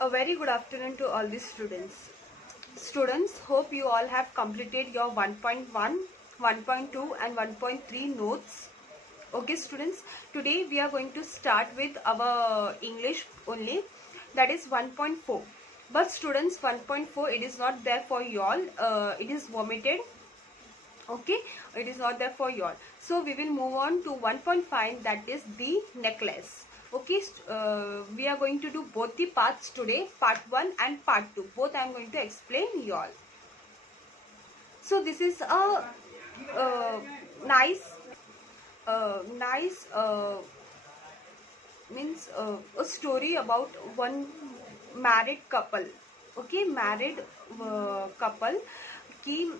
A very good afternoon to all the students. Students, hope you all have completed your 1.1, 1.2 and 1.3 notes. Okay students, today we are going to start with our English only, that is 1.4. But students, 1.4 it is not there for you all, it is vomited. Okay, it is not there for you all. So we will move on to 1.5, that is the necklace. Okay, we are going to do both the parts today, part 1 and part 2. Both I am going to explain you all. So this is a nice a story about one married couple. Okay, married couple ki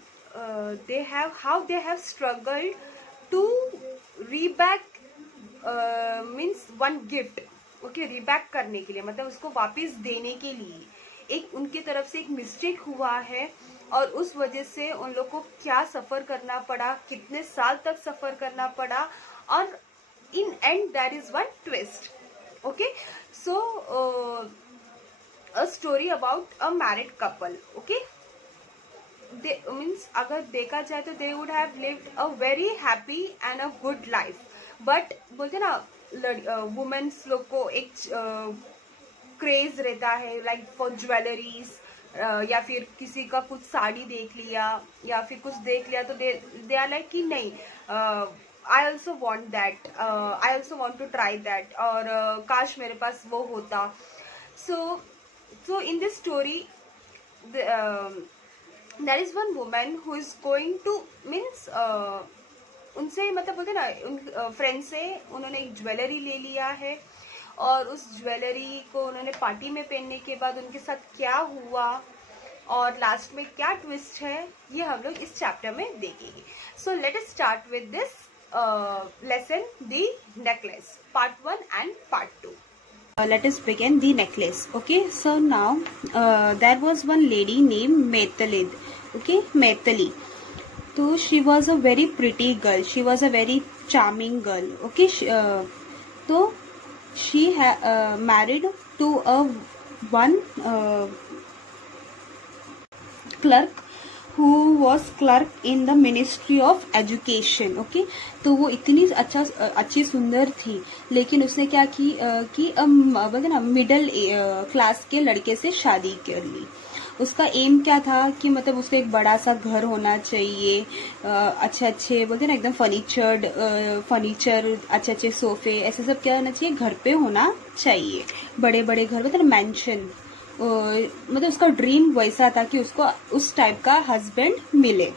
they have struggled to reback means one gift. Okay, reback करने के लिए मतलब उसको वापस देने के लिए एक उनके तरफ से एक मिस्टेक हुआ है और उस वजह से उन लोग को क्या सफ़र करना पड़ा, कितने साल तक सफ़र करना पड़ा और in end there is one twist. Okay, so a story about a married couple. Okay, they means अगर देखा जाए तो they would have lived a very happy and a good life. But बोलते ना वुमेन्स लोग को एक क्रेज रहता है लाइक फॉर ज्वेलरीज, या फिर किसी का कुछ साड़ी देख लिया या फिर कुछ देख लिया तो दे आर लाइक कि नहीं, I also want that, I also want to try that, और काश मेरे पास वो होता. So in this story there is one woman who is going to means उनसे मतलब बोलते ना उन फ्रेंड से उन्होंने एक ज्वेलरी ले लिया है और उस ज्वेलरी को उन्होंने पार्टी में पहनने के बाद उनके साथ क्या हुआ और लास्ट में क्या ट्विस्ट है, ये हम लोग इस चैप्टर में देखेंगे. So let us start with this lesson, the necklace, part 1 and part 2. Let us begin the necklace. Okay, so now there was one lady named Maithili. Okay, Maithili. So she was a very pretty girl. She was a very charming girl. Okay, so she married to a one clerk who was clerk in the Ministry of Education. Okay, तो वो इतनी अच्छी सुंदर थी, लेकिन उसने क्या की कि बोलते ना मिडिल क्लास के लड़के से शादी कर ली. उसका एम क्या था कि मतलब उसको एक बड़ा सा घर होना चाहिए, अच्छे बोलते ना एकदम फर्नीचर, अच्छे सोफे, ऐसे सब क्या होना चाहिए, घर पे होना चाहिए, बड़े बड़े घर, मतलब मैंशन. मतलब उसका ड्रीम वैसा था कि उसको उस टाइप का हस्बैंड मिले.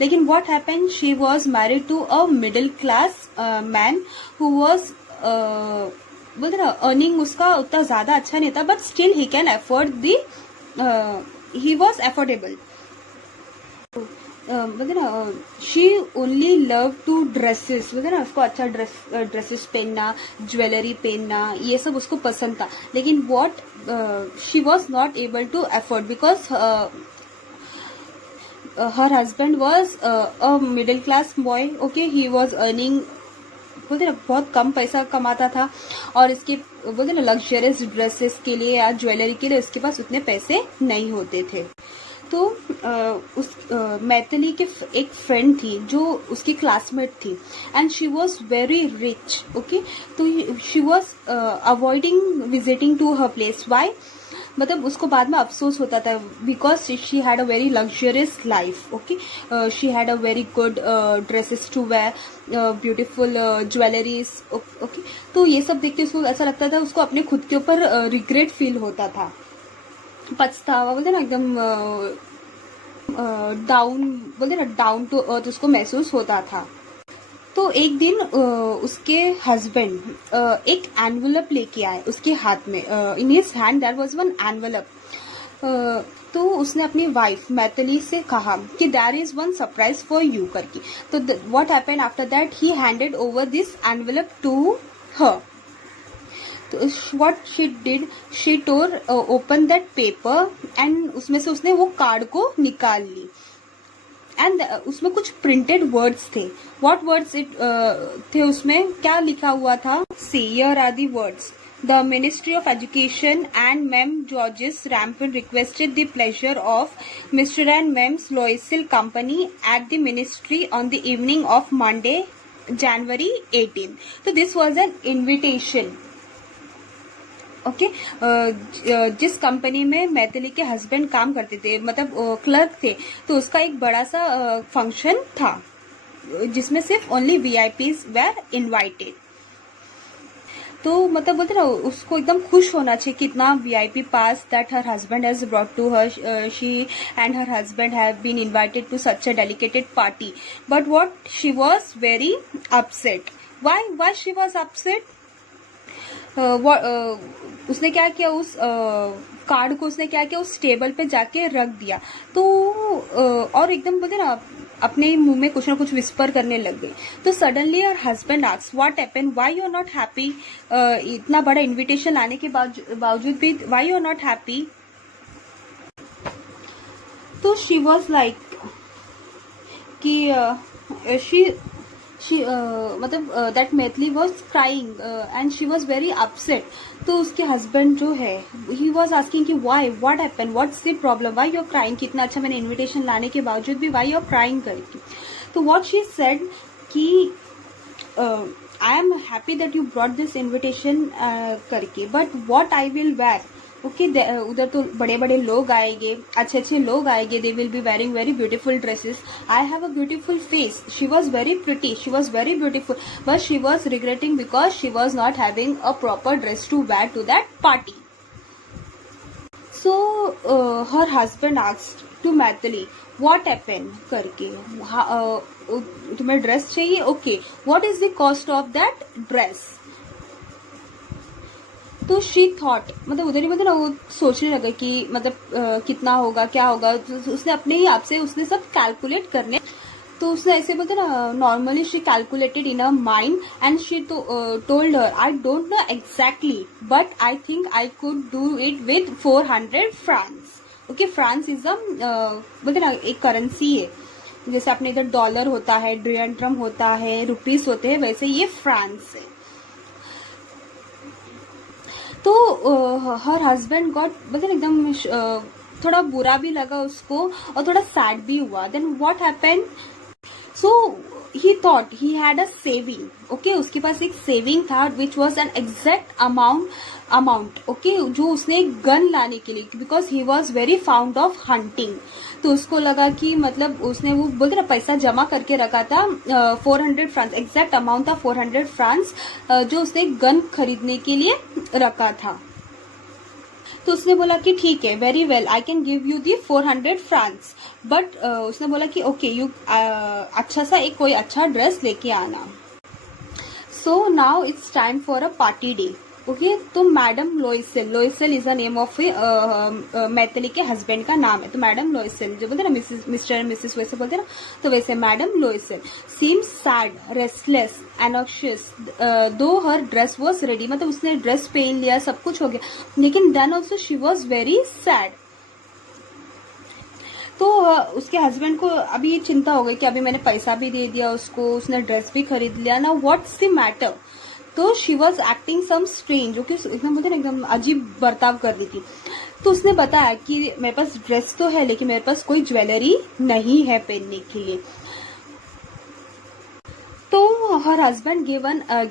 लेकिन what happened, she was married to a middle class man who was बोलते ना अर्निंग उसका उतना ज्यादा अच्छा नहीं था, but still he can afford the, he was affordable. मतलब ना she only loved to dresses, मतलब ना उसको अच्छा ड्रेसेस पहनना, ज्वेलरी पहनना, ये सब उसको पसंद था. लेकिन what she was not able to afford because her husband was a middle class boy. Okay, he was earning बोलते ना बहुत कम पैसा कमाता था और इसके बोलते ना लग्जरियस ड्रेसेस के लिए या ज्वेलरी के लिए उसके पास उतने पैसे नहीं होते थे. तो उस मैथिली के एक फ्रेंड थी जो उसकी क्लासमेट थी and she was very rich. Okay, तो she was avoiding visiting to her place. Why, मतलब उसको बाद में अफसोस होता था because she had a very luxurious life. Okay, she had a very good dresses to wear, beautiful jewelleries. Okay, तो ये सब देख के उसको ऐसा लगता था, उसको अपने खुद के ऊपर रिग्रेट फील होता था, पछतावा बोलते ना एकदम डाउन, बोलते ना डाउन टू अर्थ उसको महसूस होता था. तो एक दिन उसके हस्बैंड एक एनवलप लेके आए उसके हाथ में. In his hand there was one envelope. तो उसने अपनी वाइफ मैथिली से कहा कि there is one surprise for you करके. तो what happened after that, he handed over this envelope to her. तो what she did, she tore open that paper and उसमें से उसने वो कार्ड को निकाल ली एंड उसमें कुछ प्रिंटेड वर्ड्स थे. व्हाट वर्ड्स इट थे, उसमें क्या लिखा हुआ था, say here are the words. The Ministry of Education and Mem Georges Rampin requested the pleasure of Mr. and Mem Loisel Company at the ministry on the evening of Monday, January 18. So this was an invitation. Okay जिस company में मैथिली के husband काम करते थे, मतलब clerk थे, तो उसका एक बड़ा सा फंक्शन था जिसमें सिर्फ ओनली वीआईपीज वेर इनवाइटेड. तो मतलब बोलते ना उसको एकदम खुश होना चाहिए कि इतना VIP pass that her husband has brought to her, she and her husband have been invited to such a delicated party. But what she was very upset. Why she was upset? उसने क्या किया, उस card को उसने क्या किया, उस table पे जाके रख दिया. तो और एकदम बोलते ना अपने मुंह में कुछ ना कुछ विस्पर करने लग गई. तो suddenly her husband asks what happened, why you are not happy. इतना बड़ा इनविटेशन लाने के बावजूद भी why you are not happy. तो शी वाज लाइक कि शी मतलब that Maithili was crying and she was very upset. तो उसके हस्बैंड जो है ही वॉज आस्किंग कि why, what happen, what's the problem, why you are crying. कितना अच्छा मैंने इन्विटेशन लाने के बावजूद भी वाई यू आर क्राइंग करके. तो व्हाट शी सेड कि I am happy that you brought this invitation करके, but what I will wear. Okay उधर तो बड़े बड़े लोग आएंगे, अच्छे अच्छे लोग आएंगे, they will be wearing very beautiful dresses. I have a beautiful face. She was very pretty, she was very beautiful, but she was regretting because she was not having a proper dress to wear to that party. So her husband asked to Maithili what happened करके, तुम्हें dress चाहिए, okay what is the cost of that dress. तो she thought, मतलब उधर ही मतलब ना वो सोचने लगा कि मतलब कितना होगा, क्या होगा. तो उसने अपने ही आप से उसने सब कैलकुलेट करने. तो उसने ऐसे बोलते ना normally she calculated in a mind and she told her I don't know exactly but I think I could do it with 400 France. Okay France is a बोलते ना एक करेंसी है, जैसे अपने इधर डॉलर होता है, ड्रम होता है, रुपीस होते हैं, वैसे ये फ्रांस है. तो हर हस्बैंड गॉट मतलब एकदम थोड़ा बुरा भी लगा उसको और थोड़ा सैड भी हुआ. Then what happened, so he thought he had a saving. Okay उसके पास एक सेविंग था which was an exact amount. Okay जो उसने गन लाने के लिए, because he was very found of hunting. तो उसको लगा कि मतलब उसने वो बोलते ना पैसा जमा करके रखा था 400 फ्रांस, एग्जैक्ट अमाउंट था 400 फ्रांस जो उसने गन खरीदने के लिए रखा था. तो उसने बोला कि ठीक है, very well, I can give you the 400 France. But उसने बोला कि ओके यू अच्छा सा एक कोई अच्छा ड्रेस लेके आना. So now it's time for a party day. Okay तो madam Loisel, Loisel is the name of Maithili के हस्बैंड का नाम है. तो मैडम लोइसेल जो बोलते ना मिस्टर एंड मिसेस वैसे बोलते ना, तो वैसे madam Loisel seems sad, restless, anxious though her dress was ready. मतलब उसने ड्रेस पहन लिया, सब कुछ हो गया, लेकिन then also she was very sad. तो उसके हस्बैंड को अभी ये चिंता हो गई कि अभी मैंने पैसा भी दे दिया उसको, उसने ड्रेस भी खरीद लिया ना, व्हाट्स द मैटर. तो she was acting some strange, जो कि एकदम बोलते ना एकदम अजीब बर्ताव कर रही थी. तो उसने बताया कि मेरे पास ड्रेस तो है लेकिन मेरे पास कोई ज्वेलरी नहीं है पहनने के लिए. तो her husband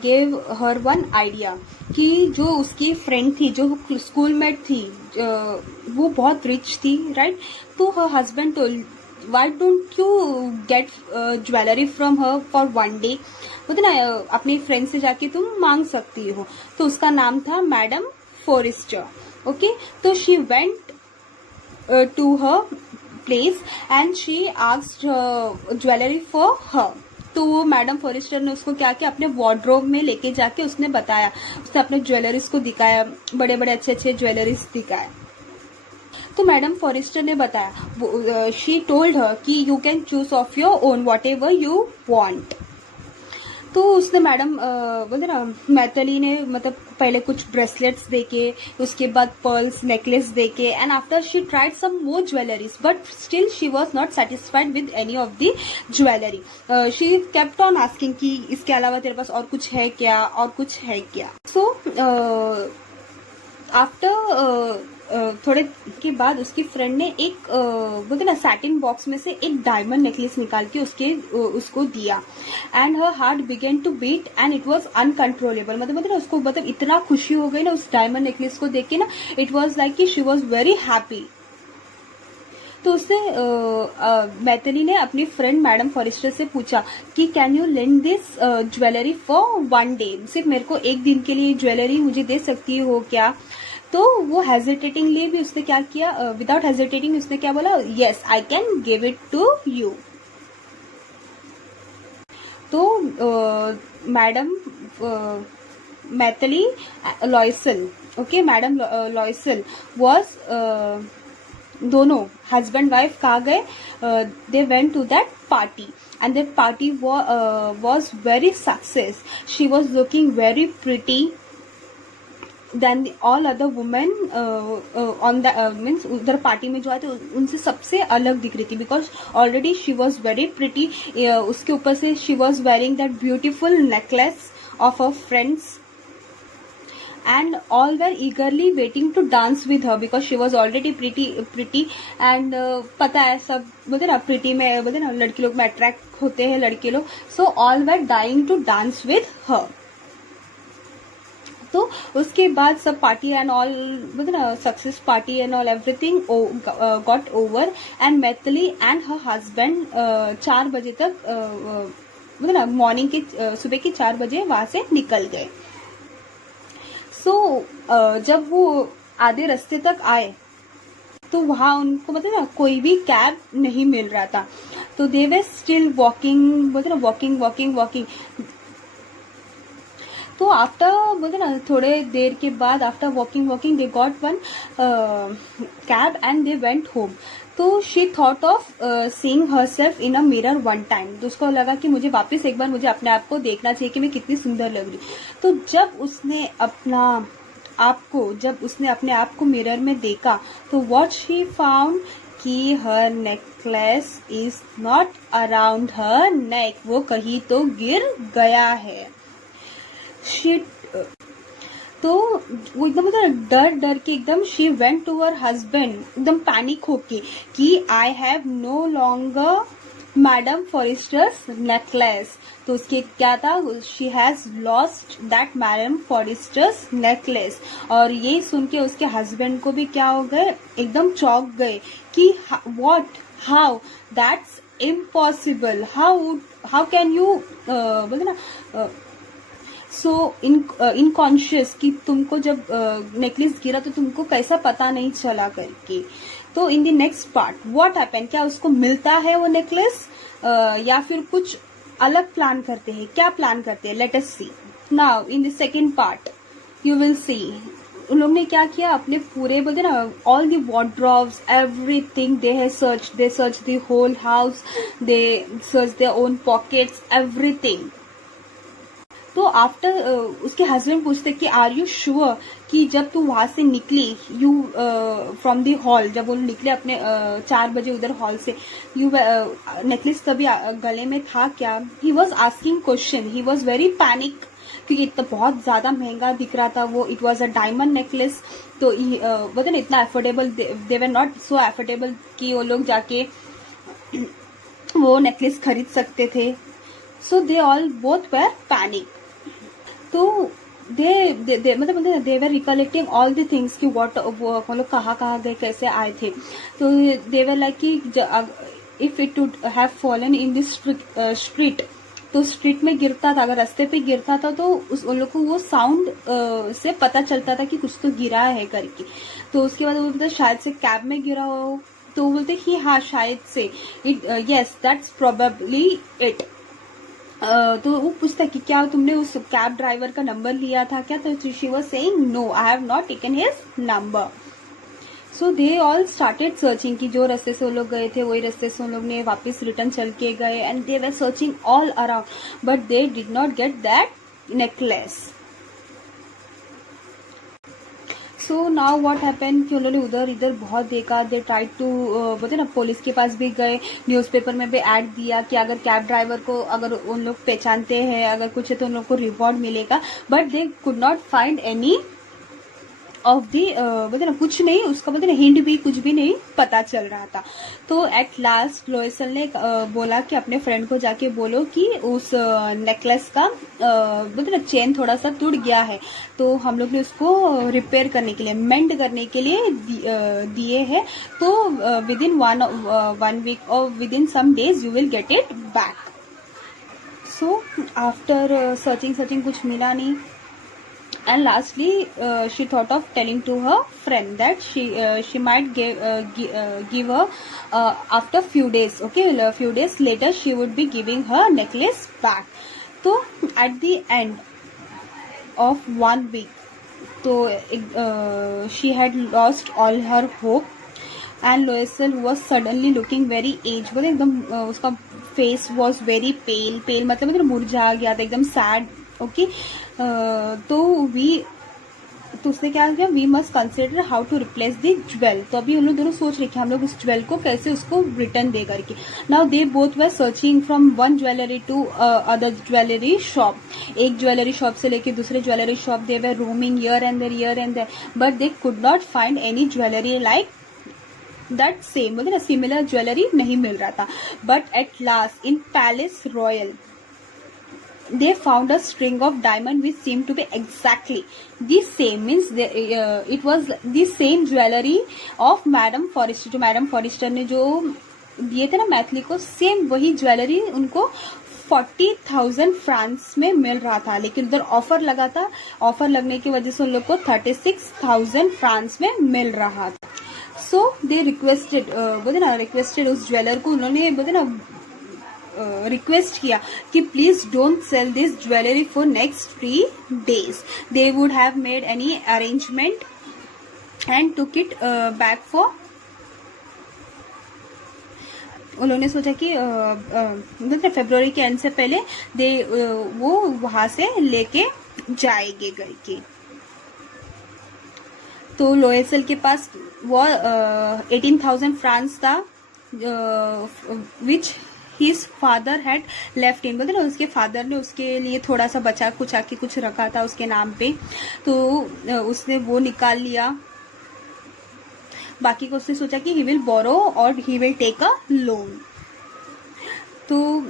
gave her one idea कि जो उसकी फ्रेंड थी, जो स्कूलमेट थी, वो बहुत रिच थी, राइट. तो her husband told why don't you get jewellery from her for one day. बोलते ना अपनी फ्रेंड से जाके तुम मांग सकती हो. तो उसका नाम था मैडम फॉरेस्टर. ओके तो she went to her place and she asked jewellery for her. तो वो मैडम फॉरेस्टर ने उसको क्या किया, अपने वार्डरोब में लेके जाके उसने बताया, उसने अपने ज्वेलरीज को दिखाया, बड़े बड़े अच्छे अच्छे ज्वेलरीज दिखाए. तो मैडम फॉरेस्टर ने बताया, शी टोल्ड हर कि you can choose of your own what ever you want. तो उसने मैडम बोलते ना मैथिली ने मतलब पहले कुछ ब्रेसलेट्स देके, उसके बाद पर्ल्स नेकलेस देके, and after she tried some more jewelleries but still she was not satisfied with any of the jewellery. She kept on asking कि इसके अलावा तेरे पास और कुछ है क्या, और कुछ है क्या. सो आफ्टर थोड़े के बाद उसकी फ्रेंड ने एक बोलते ना सैटिन बॉक्स में से एक डायमंड नेकलेस निकाल के उसको दिया, and her heart began to beat and it was uncontrollable. मतलब ना उसको मतलब इतना खुशी हो गई ना उस डायमंड नेकलेस को देख के ना, इट वाज लाइक कि शी वाज वेरी हैप्पी। तो उसने मैथिली ने अपनी फ्रेंड मैडम फॉरेस्टर से पूछा कि can you lend this jewellery for 1 day, सिर्फ मेरे को एक दिन के लिए ज्वेलरी मुझे दे सकती हो क्या? तो वो हेजिटेटिंगली भी उसने क्या किया, विदाउट हेजिटेटिंग उसने क्या बोला, yes I can give it to you. तो madam Maithili Loisel, okay madam Loisel was, दोनों हस्बैंड वाइफ कहाँ गए, they went to that party and that party was very success. She was looking very pretty then all other women on the means उधर party में जो आए थे उनसे सबसे अलग दिख रही थी, because already she was very pretty. उसके ऊपर से she was wearing that beautiful necklace of her friends and all were eagerly waiting to dance with her because she was already pretty and पता है सब बोलते ना pretty में बोलते ना लड़की लोग में अट्रैक्ट होते हैं लड़के लोग, so all were dying to dance with her। तो उसके बाद सब पार्टी एंड ऑल बोलते ना success party and all everything got over and Maithili and her husband 4 बजे तक बोलते ना मॉर्निंग के सुबह के 4 बजे वहां से निकल गए। सो जब वो आधे रास्ते तक आए तो वहां उनको मतलब ना कोई भी कैब नहीं मिल रहा था, तो दे वे स्टिल वॉकिंग बोलते ना वॉकिंग। तो आफ्टर बोलते ना थोड़े देर के बाद after walking they got one cab and they went home. तो she thought of seeing herself in a mirror 1 time, तो उसको लगा कि मुझे वापस एक बार मुझे अपने आप को देखना चाहिए कि मैं कितनी सुंदर लग रही। तो जब उसने अपने आप को मिरर में देखा तो व्हाट शी फाउंड कि हर नेकलेस इज नॉट अराउंड हर नेक, वो कहीं तो गिर गया है। तो वो एकदम डर के एकदम she went to her husband एकदम पैनिक होके कि I have no longer madam Forester's necklace. तो उसके क्या था, she has lost that madam Forester's necklace. और ये सुन के उसके हस्बैंड को भी क्या हो गए, एकदम चौंक गए कि what, how, that's impossible, how can you बोलते ना सो इनकॉन्शियस कि तुमको जब नेकलेस गिरा तो तुमको कैसा पता नहीं चला करके। तो in the next part what happen, क्या उसको मिलता है वो नेकलेस या फिर कुछ अलग प्लान करते हैं, क्या प्लान करते हैं, let us see now in the second part you will see. उन लोग ने क्या किया, अपने पूरे बोलते ना all the wardrobes everything they search the whole house, they search their own pockets everything. तो आफ्टर उसके हस्बैंड पूछते कि आर यू श्योर कि जब तू वहां से निकली यू फ्रॉम द हॉल, जब वो निकले अपने 4 बजे उधर हॉल से, यू नेकलेस तभी गले में था क्या? He was asking question, he was very panic क्योंकि इतना बहुत ज्यादा महंगा दिख रहा था वो, it was a diamond necklace. तो बोलते ना इतना affordable, they were not so affordable कि वो लोग जाके वो नेकलेस खरीद सकते थे। So they all both were panic. तो मतलब they were recollecting all the things कि व्हाट वो लोग कहाँ गए, कैसे आए थे। तो दे वर लाइक कि if it would have fallen in this street, तो स्ट्रीट में गिरता था, अगर रास्ते पे गिरता था तो उन लोग को वो साउंड से पता चलता था कि कुछ तो गिरा है करके। तो उसके बाद वो बोलते शायद से कैब में गिरा हो, तो बोलते कि हाँ शायद से, it yes that's probably it. तो वो पूछता कि क्या तुमने उस कैब ड्राइवर का नंबर लिया था क्या? तो she was saying no, I have not taken his number. So they all started searching कि जो रास्ते से वो लोग गए थे वही रास्ते से उन लोग ने वापस रिटर्न चल के गए, and they were searching all around but they did not get that necklace. So now what happen कि उन्होंने उधर इधर बहुत देखा. दे ट्राई टू बोलते ना पुलिस के पास भी गए, न्यूज़पेपर में भी ऐड दिया कि अगर कैब ड्राइवर को अगर उन लोग पहचानते हैं, अगर कुछ है तो उन लोग को रिवॉर्ड मिलेगा. But they could not find any of the बोलते ना कुछ नहीं, उसका बोलते ना हिंट भी कुछ भी नहीं पता चल रहा था. तो एट लास्ट लोएसल ने बोला कि अपने फ्रेंड को जाके बोलो कि उस नेकलेस का बोलते ना चेन थोड़ा सा टूट गया है, तो हम लोग ने उसको रिपेयर करने के लिए, मेंड करने के लिए दिए हैं. तो विद इन वन वीक और within some days you will get it back. So after searching कुछ मिला नहीं. And lastly, she thought of telling to her friend that she might give her after few days. Okay, a few days later she would be giving her necklace back. So at the end of 1 week, so she had lost all her hope. And Loisel was suddenly looking very aged. बोले एकदम उसका face was very pale मतलब मुरझा गया था, एकदम sad. Okay तो उसने क्या किया, we must consider how to replace the jewel. तो अभी उन लोग दोनों सोच रहे कि हम लोग उस ज्वेल को कैसे उसको रिटर्न दे करके. Now they both were searching from one jewellery to other jewellery shop. एक ज्वेलरी शॉप से लेके दूसरे jewellery shop they were roaming here and there, but they could not find any jewellery like that same. मतलब similar jewellery नहीं मिल रहा था. But at last in Palace Royal they found a string of diamond which seemed to be exactly the same, means it was the same jewelry of Madame Forrester. जो madam forester ने जो दिए थे ना मैथिली को, सेम वही jewellery उनको 40,000 France में मिल रहा था. लेकिन उधर ऑफर लगा था, ऑफर लगने की वजह से उन लोग को 36,000 फ्रांस में मिल रहा था. सो दे रिक्वेस्टेड बोलते ना रिक्वेस्टेड उस ज्वेलर को, उन्होंने बोलते ना रिक्वेस्ट किया कि please don't sell this jewellery for next 3 days. They would have made any arrangement and took it back for. उन्होंने सोचा कि मतलब फरवरी के एंड से पहले वो वहां से लेके जाएंगे करके. तो लोएसल के पास वो 18,000 फ्रांस था विच his father had left in. बोलते ना उसके फादर ने उसके लिए थोड़ा सा बचा कुचा के कुछ रखा था उसके नाम पे, तो उसने वो निकाल लिया. बाकी को उसने सोचा कि ही विल बोरो और he will take a loan. तो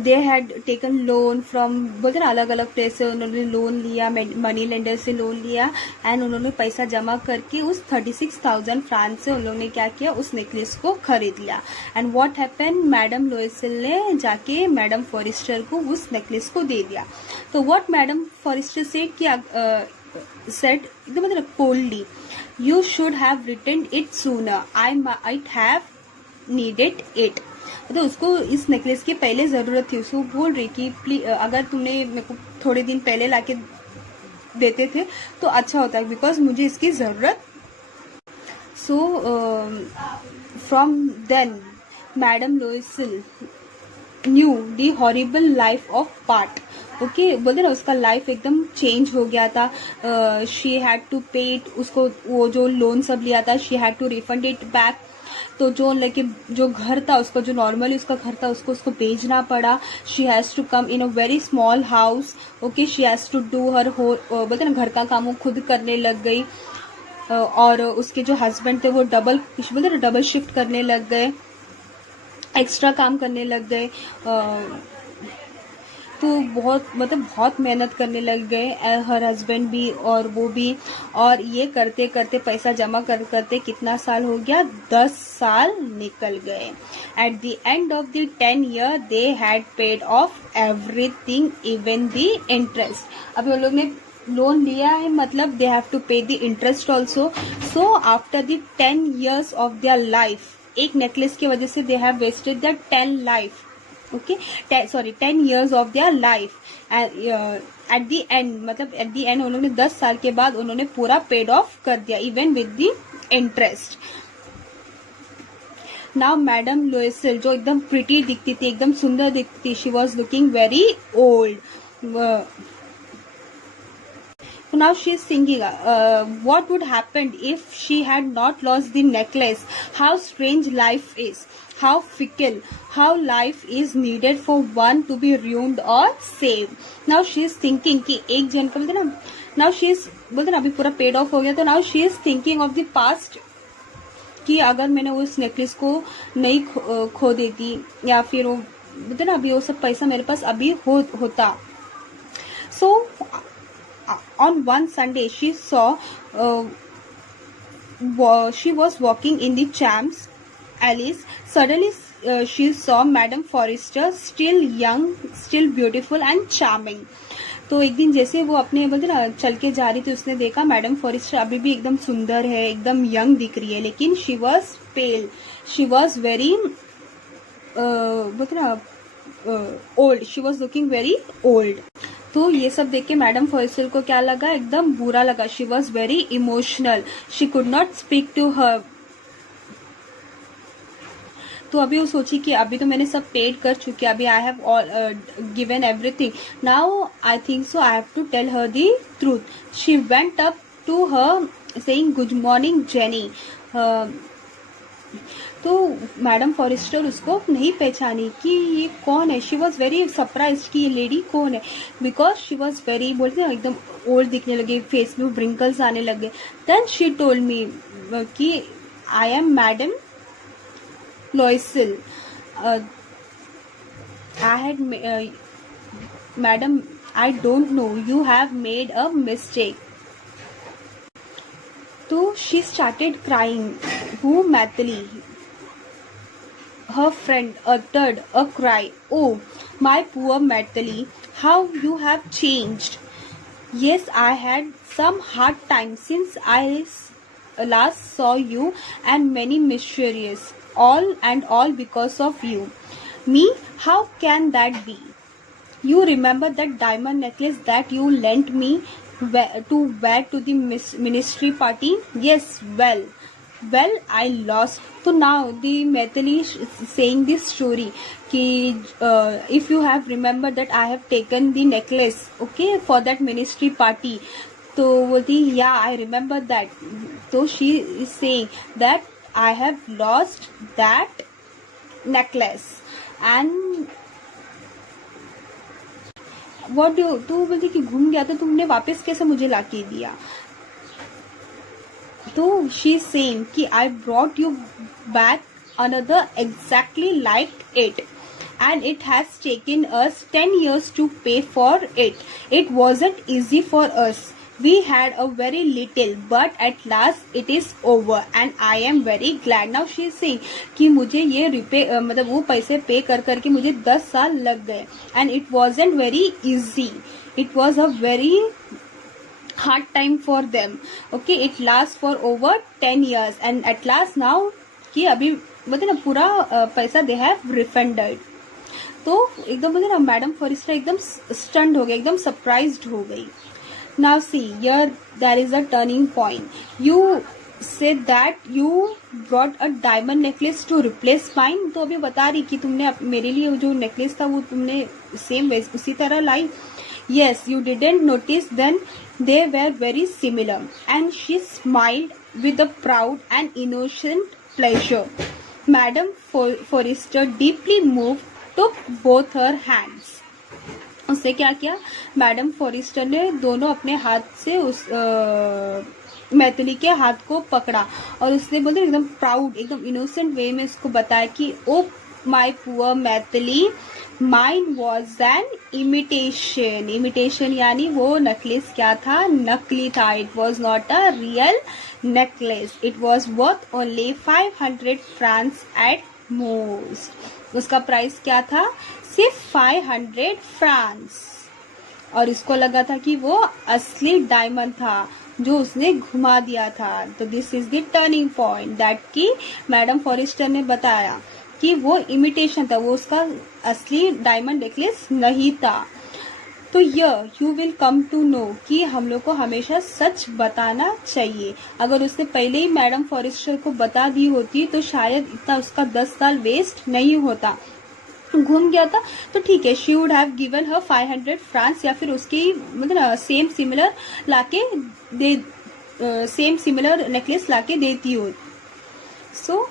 they had taken loan from बोलते ना अलग अलग प्लेस से उन्होंने लोन लिया, मनी लेंडर से लोन लिया. एंड उन्होंने पैसा जमा करके उस 36,000 फ्रांस से उन लोगों ने क्या किया, उस नेकलेस को खरीद लिया. एंड व्हाट हैपन, मैडम लोएसल ने जाके मैडम फॉरेस्टर को उस नेकलेस को दे दिया. तो व्हाट मैडम फॉरेस्टर सेड कि सेड एकदम मतलब coldly, you should have return it sooner, I might have needed it. तो उसको इस नेकलेस की पहले जरूरत थी. उसको बोल रही कि प्लीज अगर तुमने मेरे को थोड़े दिन पहले लाके देते थे तो अच्छा होता है, बिकॉज मुझे इसकी जरूरत. So from then madam Loisel knew the horrible life of part. Okay बोलते ना उसका लाइफ एकदम चेंज हो गया था. She had to pay it, उसको वो जो लोन सब लिया था she had to refund it back. तो जो घर था उसको, जो नॉर्मली उसका घर था उसको बेचना पड़ा. She has to come in a very small house. Okay she has to do her बोलते ना घर का काम वो खुद करने लग गई. और उसके जो हस्बैंड थे वो डबल शिफ्ट करने लग गए, एक्स्ट्रा काम करने लग गए. तो बहुत मेहनत करने लग गए हर हस्बैंड भी और वो भी. और ये करते करते पैसा जमा करते कितना साल हो गया, 10 साल निकल गए. At the end of the 10 year they had paid off everything even the interest. अभी उन लोग ने लोन लिया है मतलब they have to pay the interest also. So after the 10 years of their life, एक नेकलेस की वजह से they have wasted the 10 life. Okay 10 years of their life. At the end मतलब एट द एंड उन्होंने 10 साल के बाद उन्होंने पूरा पेड ऑफ कर दिया even with the interest. Now madam Loisel जो एकदम प्रिटी दिखती थी, एकदम सुंदर दिखती थी, she was looking very old. तो now she is thinking what would happen if she had not lost the necklace, how strange life is, how fickle, how life is needed for one to be ruined or saved. Now she is thinking कि एक जन का बोलते ना, now she is बोलते ना अभी पूरा पेड ऑफ हो गया, तो now she is thinking of the past कि अगर मैंने उस नेकलेस को नहीं खो देती, या फिर वो बोलते ना अभी वो सब पैसा मेरे पास अभी होता. So on one Sunday she saw she was walking in the Champs Elysees. Suddenly she saw Madame Forrester, still young, still beautiful and charming. तो एक दिन जैसे वो अपने बोलते ना चल के जा रही थी, उसने देखा मैडम फॉरेस्टर अभी भी एकदम सुंदर है, एकदम यंग दिख रही है, लेकिन she was pale, she was very बोलते ना old, she was looking very old. तो ये सब देख के मैडम फॉरेस्टर को क्या लगा, एकदम बुरा लगा. She was very emotional, she could not speak to her. तो अभी वो सोची कि अभी तो मैंने सब पेड कर चुकी, अभी I have given everything, now I think so I have to tell her the truth. She went up to her saying good morning Jenny. तो मैडम फॉरेस्टर उसको नहीं पहचानी कि ये कौन है. शी वॉज वेरी सरप्राइज कि ये लेडी कौन है, बिकॉज शी वॉज वेरी बोलते हैं एकदम ओल्ड दिखने लगे, फेस में व्रिंकल्स आने लगे. देन शी टोल्ड मी कि I M madam Loisel. I had, madam, I don't know. You have made a mistake. So she started crying. Who, Mathili? Her friend uttered a cry. Oh, my poor Mathili, how you have changed. Yes, I had some hard time since I last saw you, and many mysterious. All because of you. Me? How can that be? You remember that diamond necklace that you lent me to wear to the ministry party? Yes, well, I lost. So now the Mathili is saying this story कि if you have remembered that I have taken the necklace, okay, for that ministry party. तो बोलती yeah, I remember that. So she is saying that I have lost that necklace and what do. तो बोलती कि घूम गया तो तुमने वापस कैसे मुझे लाके दिया. तो she is saying कि I brought you back another exactly like it, and it has taken us 10 years to pay for it. It wasn't easy for us. We had a very little, but at last it is over, and I am very glad. Now she is saying कि मुझे ये मतलब वो पैसे पे कर करके मुझे 10 साल लग गए, and it wasn't very easy. It was a very hard time for them. Okay, it lasts for over 10 years, and at last now कि अभी बोलते ना पूरा पैसा they have refunded. तो एकदम बोलते ना मैडम फॉरेस्टर एकदम स्टंड हो गई, एकदम सरप्राइज्ड हो गई. Now see, here there is a turning point. You said that you brought a diamond necklace to replace mine. तो अभी बता रही कि तुमने मेरे लिए जो नेकलेस था वो तुमने सेम उसी तरह लाई. Yes, you didn't notice then they were very similar. And she smiled with a proud and innocent pleasure. Madam Forrester, deeply moved, took both her hands. उससे क्या किया, मैडम फॉरेस्टर ने दोनों अपने हाथ से उस मैथिली के हाथ को पकड़ा और उसने बोलते एकदम प्राउड, एकदम इनोसेंट वे में उसको बताया कि oh my poor Maithili, mine was an imitation. Imitation यानी वो नेकलेस क्या था, नकली था. It was not a real necklace. It was worth only 500 France at most. उसका प्राइस क्या था, सिर्फ 500 फ्रांस. और इसको लगा था कि वो असली डायमंड था जो उसने घुमा दिया था. तो this is the turning point that कि मैडम फॉरेस्टर ने बताया कि वो इमिटेशन था, वो उसका असली डायमंड नेकलेस नहीं था. तो you will come to know कि हम लोग को हमेशा सच बताना चाहिए. अगर उसने पहले ही मैडम फॉरेस्टर को बता दी होती तो शायद इतना उसका 10 साल वेस्ट नहीं होता. घूम गया था तो ठीक है, she would have given her 500 France, या फिर उसकी मतलब सेम सिमिलर लाके दे, सेम सिमिलर नेकलेस लाके देती हो. So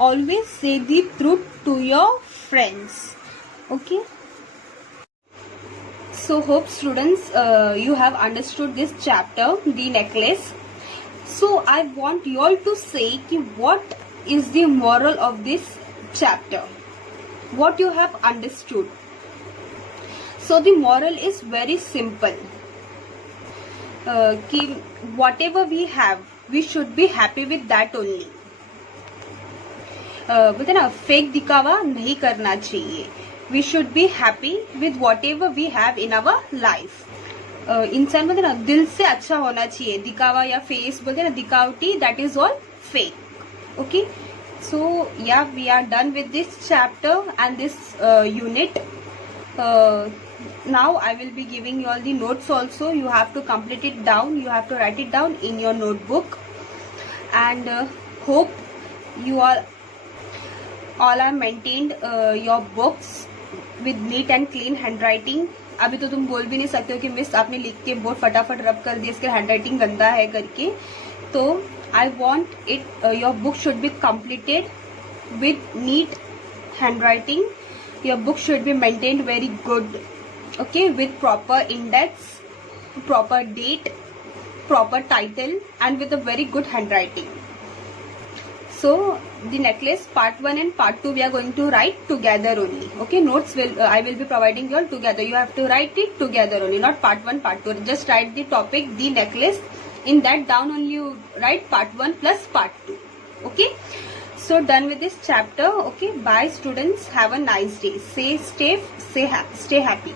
always say the truth to your friends. Okay, so hope students you have understood this chapter, the necklace. So I want you all to say ki what is the moral of this chapter, what you have understood. So the moral is very simple, ki whatever we have we should be happy with that only. बोलते ना, fake दिखावा नहीं करना चाहिए. We should be happy with whatever we have in our life. इंसान बोलते ना दिल से अच्छा होना चाहिए. दिखावा या फेस बोलते ना दिखावटी, that is all fake. Okay, so yeah we are done with this chapter and this unit. Now I will be giving you all the notes also. You have to complete it down. You have to write it down in your notebook. And hope you all are maintained your books with neat and clean handwriting. अभी तो तुम बोल भी नहीं सकते हो कि miss आपने लिख के बहुत फटाफट रब कर दिया, इसके हैंडराइटिंग गंदा है करके. तो I want it, your book should be completed with neat handwriting. Your book should be maintained very good, okay, with proper index, proper date, proper title, and with a very good handwriting. So the necklace part 1 and part 2 we are going to write together only. Okay, notes will I will be providing you all together. You have to write it together only, not part 1 part 2. Just write the topic, the necklace, in that down only you write part 1 plus part 2. Okay, so done with this chapter. Okay, bye students, have a nice day, stay safe, stay happy.